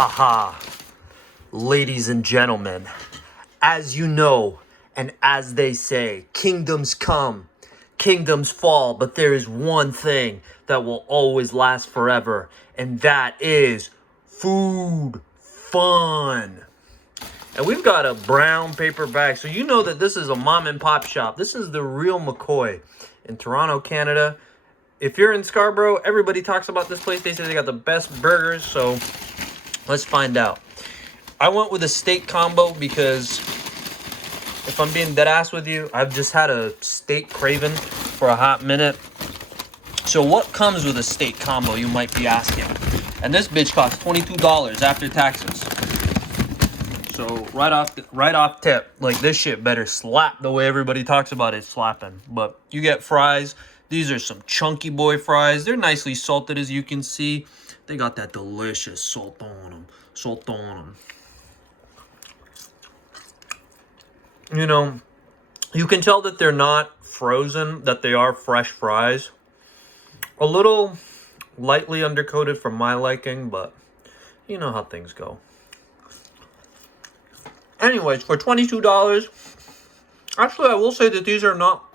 Haha, ladies and gentlemen, as you know, and as they say, kingdoms come, kingdoms fall, but there is one thing that will always last forever, and that is food fun. And we've got a brown paper bag, so you know that this is a mom and pop shop. This is the real McCoy in Toronto, Canada. If you're in Scarborough, everybody talks about this place. They say they got the best burgers, so let's find out. I went with a steak combo because, if I'm being dead ass with you, I've just had a steak craving for a hot minute. So what comes with a steak combo, you might be asking? And this bitch costs $22 after taxes. So right off tip, like, this shit better slap the way everybody talks about it slapping. But you get fries. These are some chunky boy fries. They're nicely salted, as you can see. They got that delicious salt on them. Salt on them. You know, you can tell that they're not frozen, that they are fresh fries. A little lightly undercoated for my liking, but you know how things go. Anyways, for $22, actually, I will say that these are not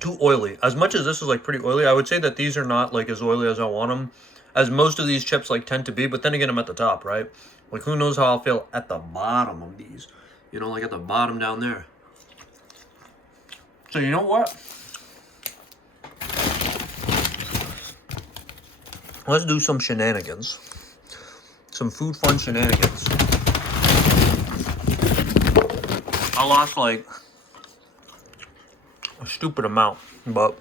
too oily. As much as this is like pretty oily, I would say that these are not like as oily as I want them, as most of these chips like tend to be. But then again, I'm at the top, right? Like, who knows how I'll feel at the bottom of these, you know, like at the bottom down there. So you know what, let's do some shenanigans, some food fun shenanigans. I lost like a stupid amount, but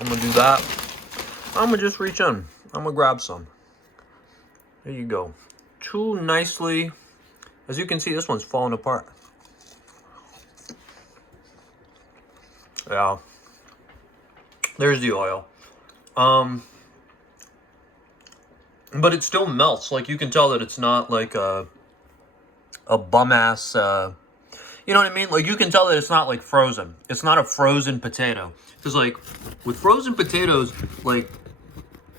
I'm gonna do that. I'm gonna just reach in. I'm gonna grab some. There you go. Two nicely, as you can see, this one's falling apart. Yeah. There's the oil. But it still melts. Like, you can tell that it's not like a bum ass, you know what I mean? Like, you can tell that it's not like frozen. It's not a frozen potato. Because, like, with frozen potatoes, like,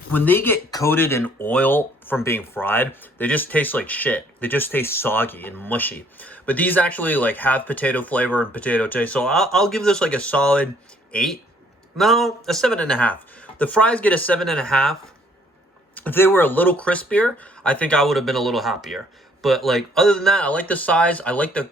when they get coated in oil from being fried, they just taste like shit. They just taste soggy and mushy. But these actually, like, have potato flavor and potato taste. So I'll give this like a solid 8. No, a 7.5. The fries get a 7.5. If they were a little crispier, I think I would have been a little happier. But, like, other than that, I like the size. I like the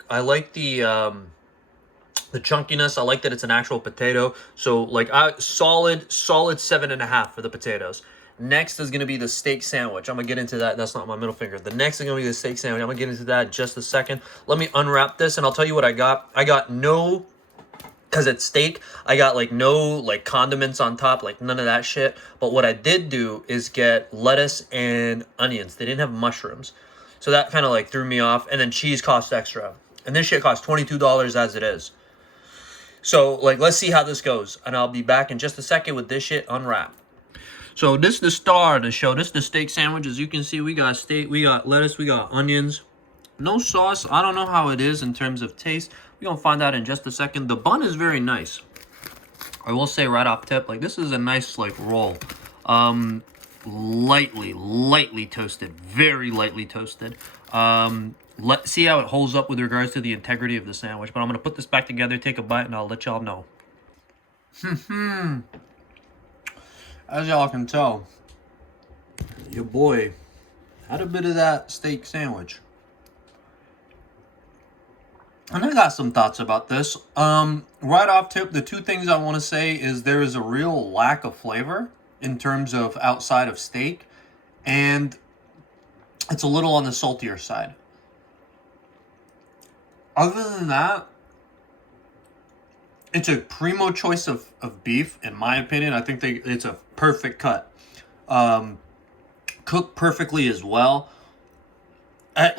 chunkiness. I like that it's an actual potato. So, like, solid 7.5 for the potatoes. Next is going to be the steak sandwich. I'm going to get into that. That's not my middle finger. The next is going to be the steak sandwich. I'm going to get into that in just a second. Let me unwrap this, and I'll tell you what I got. I got no, because it's steak, I got, like, no, like, condiments on top, like, none of that shit. But what I did do is get lettuce and onions. They didn't have mushrooms. So that kind of, like, threw me off. And then cheese cost extra. And this shit cost $22 as it is. So, like, let's see how this goes. And I'll be back in just a second with this shit unwrapped. So this is the star of the show. This is the steak sandwich. As you can see, we got steak, we got lettuce, we got onions. No sauce. I don't know how it is in terms of taste. We're going to find out in just a second. The bun is very nice. I will say right off tip, like, this is a nice, like, roll. Lightly toasted. Very lightly toasted. Let's see how it holds up with regards to the integrity of the sandwich. But I'm going to put this back together, take a bite, and I'll let y'all know. As y'all can tell, your boy had a bit of that steak sandwich. And I got some thoughts about this. Right off tip, the two things I want to say is there is a real lack of flavor in terms of outside of steak, and it's a little on the saltier side. Other than that, it's a primo choice of beef, in my opinion. I think it's a perfect cut. Cooked perfectly as well. I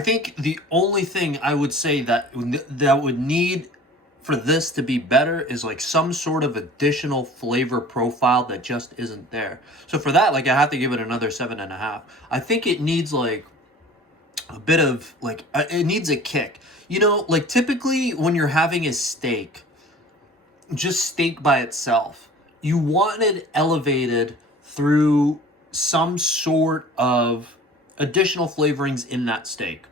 think the only thing I would say that would need for this to be better is, like, some sort of additional flavor profile that just isn't there. So for that, like, I have to give it another 7.5. I think it needs, like, a bit of, like, it needs a kick. You know, like, typically when you're having a steak, just steak by itself, you want it elevated through some sort of additional flavorings in that steak.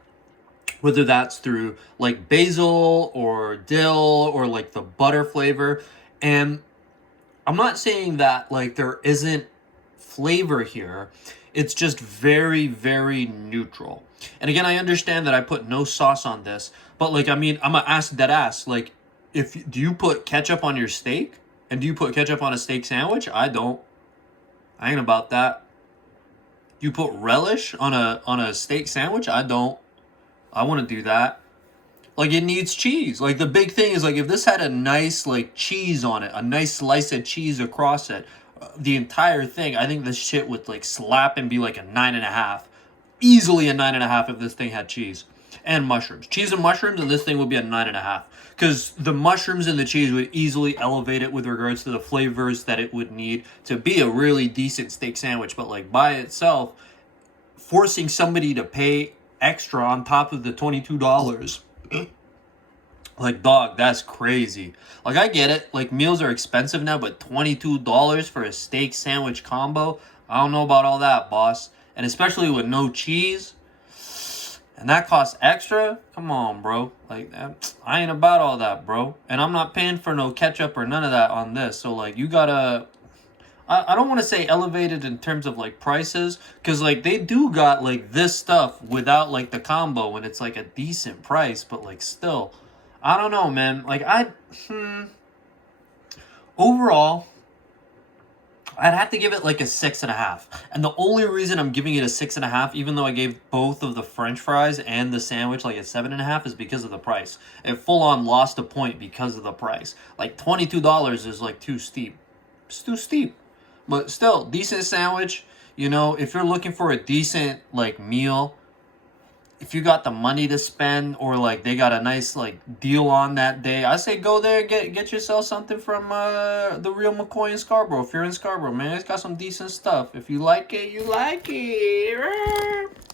Whether that's through like basil or dill or like the butter flavor. And I'm not saying that like there isn't flavor here. It's just very, very neutral. And again, I understand that I put no sauce on this, but like, I mean, I'm gonna ask that ass, like, do you put ketchup on your steak? And do you put ketchup on a steak sandwich? I don't. I ain't about that. You put relish on a steak sandwich? I don't. I want to do that. Like, it needs cheese. Like, the big thing is, like, if this had a nice, like, cheese on it, a nice slice of cheese across it, the entire thing, I think this shit would, like, slap and be like a 9.5. Easily a 9.5 if this thing had cheese and mushrooms. Cheese and mushrooms, and this thing would be a 9.5. Because the mushrooms and the cheese would easily elevate it with regards to the flavors that it would need to be a really decent steak sandwich. But, like, by itself, forcing somebody to pay extra on top of the $22, like, dog, that's crazy. Like, I get it, like, meals are expensive now, but $22 for a steak sandwich combo, I don't know about all that, boss. And especially with no cheese, and that costs extra. Come on, bro. Like, I ain't about all that, bro. And I'm not paying for no ketchup or none of that on this. So, like, you gotta, I don't want to say elevated in terms of, like, prices, because, like, they do got, like, this stuff without, like, the combo, and it's, like, a decent price, but, like, still, I don't know, man. Like, overall, I'd have to give it, like, a 6.5. And the only reason I'm giving it a 6.5, even though I gave both of the French fries and the sandwich, like, a 7.5, is because of the price. It full-on lost a point because of the price. Like, $22 is, like, too steep. It's too steep. But still, decent sandwich. You know, if you're looking for a decent, like, meal, if you got the money to spend, or, like, they got a nice, like, deal on that day, I say go there and get yourself something from the real McCoy in Scarborough. If you're in Scarborough, man, it's got some decent stuff. If you like it, you like it.